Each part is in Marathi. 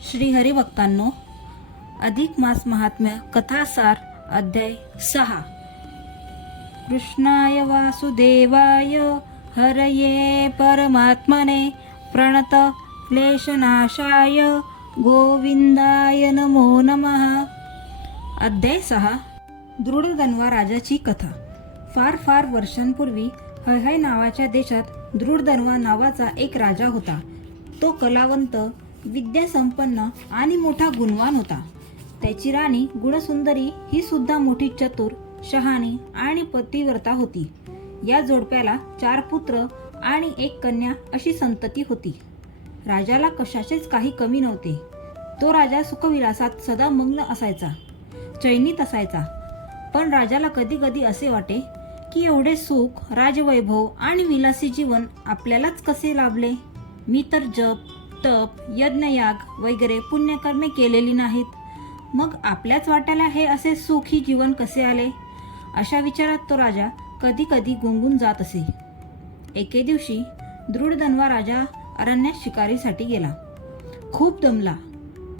श्रीहरिभक्तांनो, अधिक मास महात्म्य कथासार अध्याय 6. कृष्णाय वासुदेवाय हरये परमात्मने प्रणत क्लेशनाशाय गोविंदाय नमो नमः. अध्याय 6. दृढधन्वा राजाची कथा. फार फार वर्षांपूर्वी हयहय नावाच्या देशात दृढधन्वा नावाचा एक राजा होता. तो कलावंत, विद्यासंपन्न आणि मोठा गुणवान होता. त्याची राणी गुणसुंदरी ही सुद्धा मोठी चतुर, शहाणी आणि पतिव्रता होती. या जोडप्याला 4 पुत्र आणि 1 कन्या अशी संतती होती. राजाला कशाचेच काही कमी नव्हते. तो राजा सुखविलासात सदा मग्न असायचा, चैनीत असायचा. पण राजाला कधी कधी असे वाटे की एवढे सुख, राजवैभव आणि विलासी जीवन आपल्यालाच कसे लाभले. मी तर जप, तप, यज्ञयाग वगैरे पुण्यकर्मे केलेली नाहीत. मग आपल्याच वाट्याला हे असे सुखी जीवन कसे आले. अशा विचारात तो राजा कधी कधी गुंगून जात असे. एके दिवशी दृढधन्वा राजा अरण्यात शिकारीसाठी गेला. खूप दमला,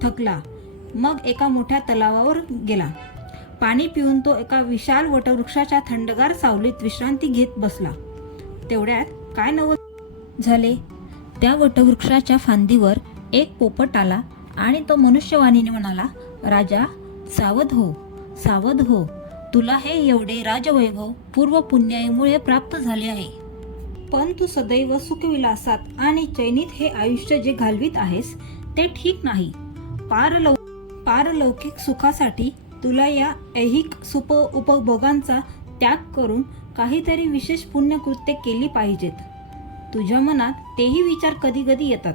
थकला. मग एका मोठ्या तलावावर गेला. पाणी पिऊन तो एका विशाल वटवृक्षाच्या थंडगार सावलीत विश्रांती घेत बसला. तेवढ्यात काय नवल झाले. त्या वटवृक्षाच्या फांदीवर एक पोपट आला आणि तो मनुष्यवाणीने म्हणाला, राजा, सावध हो, सावध हो. तुला हे एवढे राजवैभव पूर्व पुण्याईमुळे प्राप्त झाले आहे. पण तू सदैव सुखविलासात आणि चैनीत हे आयुष्य जे घालवीत आहेस ते ठीक नाही. पारलौकिक सुखासाठी तुला या ऐहिक उपभोगांचा त्याग करून काहीतरी विशेष पुण्यकृत्य केली पाहिजेत. तुझ्या मनात तेही विचार कधी कधी येतात,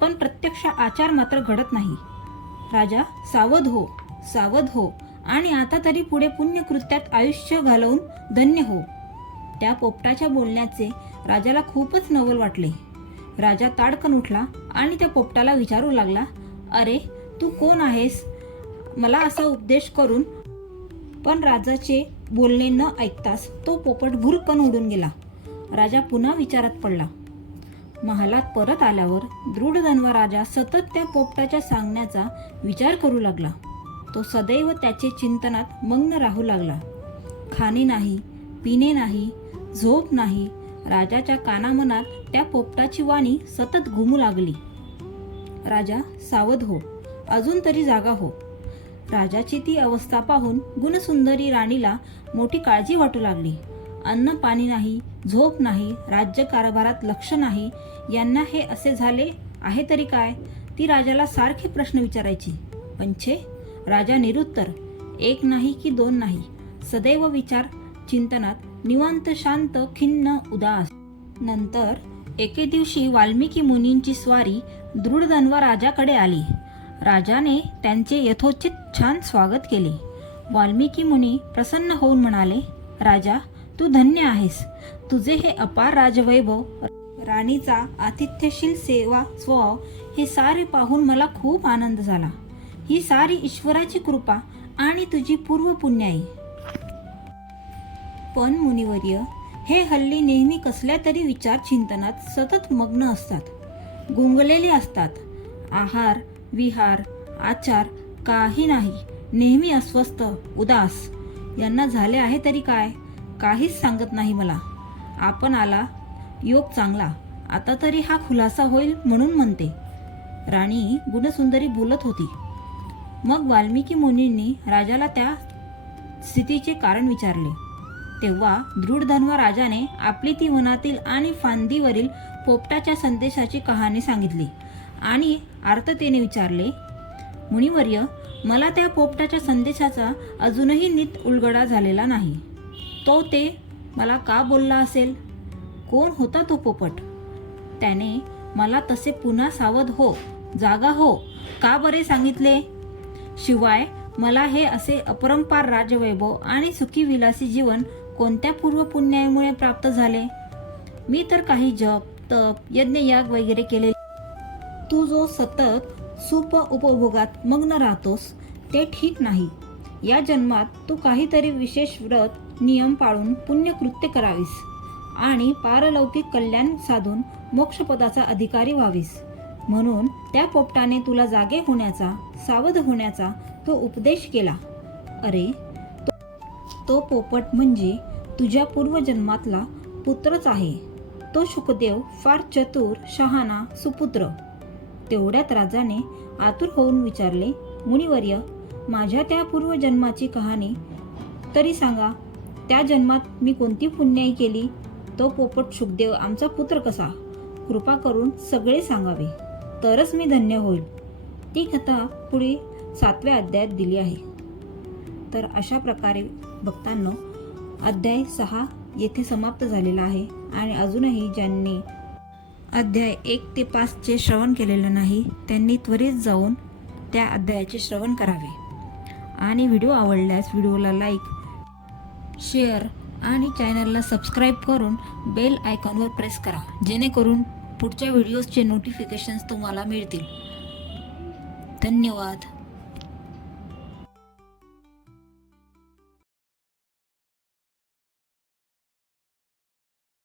पण प्रत्यक्ष आचार मात्र घडत नाही. राजा, सावध हो, सावध हो आणि आता तरी पुढे पुण्यकृत्यात आयुष्य घालवून धन्य हो. त्या पोपटाच्या बोलण्याचे राजाला खूपच नवल वाटले. राजा ताडकन उठला आणि त्या पोपटाला विचारू लागला, अरे, तू कोण आहेस? मला असा उपदेश करून. पण राजाचे बोलणे न ऐकताच तो पोपट भुरकन उडून गेला. राजा पुन्हा विचारात पडला. महालात परत आल्यावर दृढधन्वा राजा सतत त्या पोपटाच्या सांगण्याचा विचार करू लागला. तो सदैव त्याचे चिंतनात मग्न राहू लागला. खाणे नाही, पिणे नाही, झोप नाही. राजाच्या कानामनात त्या पोपटाची वाणी सतत घुमू लागली. राजा, सावध हो, अजून तरी जागा हो. राजाची ती अवस्था पाहून गुणसुंदरी राणीला मोठी काळजी वाटू लागली. अन्न पाणी नाही, झोप नाही, राज्यकारभारात लक्ष नाही. यांना हे असे झाले आहे तरी काय? ती राजाला सारखे प्रश्न विचारायची. पंछे, राजा निरुत्तर. 1 नाही की 2 नाही. सदैव विचार चिंतनात, निवांत, शांत, खिन्न, उदास. नंतर एके दिवशी वाल्मिकी मुनींची स्वारी दृढधन्वा राजाकडे आली. राजाने त्यांचे यथोचित छान स्वागत केले. वाल्मिकी मुनी प्रसन्न होऊन म्हणाले, राजा, तू धन्य आहेस. तुझे हे अपार राजवैभव, राणीचा आतिथ्यशील सेवा स्वभाव हे सारे पाहून मला खूप आनंद झाला. ही सारी ईश्वराची कृपा आणि तुझी पूर्व पुण्याई. पण मुनिवर्य, हे हल्ली नेहमी कसल्या तरी विचार चिंतनात सतत मग्न असतात, गुंगलेले असतात. आहार, विहार, आचार काही नाही. नेहमी अस्वस्थ, उदास. यांना झाले आहे तरी काय? काहीच सांगत नाही मला. आपण आला, योग चांगला. आता तरी हा खुलासा होईल म्हणून म्हणते. राणी गुणसुंदरी बोलत होती. मग वाल्मिकी मुनींनी राजाला त्या स्थितीचे कारण विचारले. तेव्हा दृढधन्वा राजाने आपली ती मनातील आणि फांदीवरील पोपटाच्या संदेशाची कहाणी सांगितली आणि आर्ततेने विचारले, मुनिवर्य, मला त्या पोपटाच्या संदेशाचा अजूनही नीट उलगडा झालेला नाही. तो ते मला का बोलला असेल? कोण होता तो पोपट? त्याने मला तसे पुन्हा सावध हो, जागा हो का बरे सांगितले? शिवाय मला हे असे अपरंपार राजवैभव आणि सुखी विलासी जीवन कोणत्या पूर्व पुण्याईमुळे प्राप्त झाले? मी तर काही जप, तप, यज्ञयाग वगैरे केले. तू जो सतत सुप उपभोगात मग्न राहतोस ते ठीक नाही. या जन्मात तू काहीतरी विशेष व्रत, नियम पाळून पुण्यकृत्य करावीस आणि पारलौकिक कल्याण साधून मोक्षपदाचा अधिकारी व्हावीस. म्हणून त्या पोपटाने तुला जागे होण्याचा, सावध होण्याचा तो उपदेश केला. अरे, तो पोपट म्हणजे तुझ्या पूर्वजन्मातला पुत्रच आहे. तो शुकदेव फार चतुर, शहाणा, सुपुत्र. तेवढ्यात राजाने आतुर होऊन विचारले, मुनिवर्य, माझ्या त्या पूर्वजन्माची कहाणी तरी सांगा. त्या जन्मात मी कोणती पुण्याई केली? तो पोपट शुकदेव आमचा पुत्र कसा? कृपा करून सगळे सांगावे, तरच मी धन्य होईल. ती कथा पुढे 7व्या अध्यायात दिली आहे. तर अशा प्रकारे भक्तांनो, अध्याय 6 येथे समाप्त झालेला आहे. आणि अजूनही ज्यांनी अध्याय 1 ते 5 श्रवण केलेलं नाही त्यांनी त्वरित जाऊन त्या अध्यायाचे श्रवण करावे. आणि व्हिडिओ आवडल्यास व्हिडिओला लाईक, शेअर आणि चॅनलला सबस्क्राईब करून बेल आयकॉनवर प्रेस करा, जेणेकरून पुढच्या व्हिडिओजचे नोटिफिकेशन्स तुम्हाला मिळतील. धन्यवाद.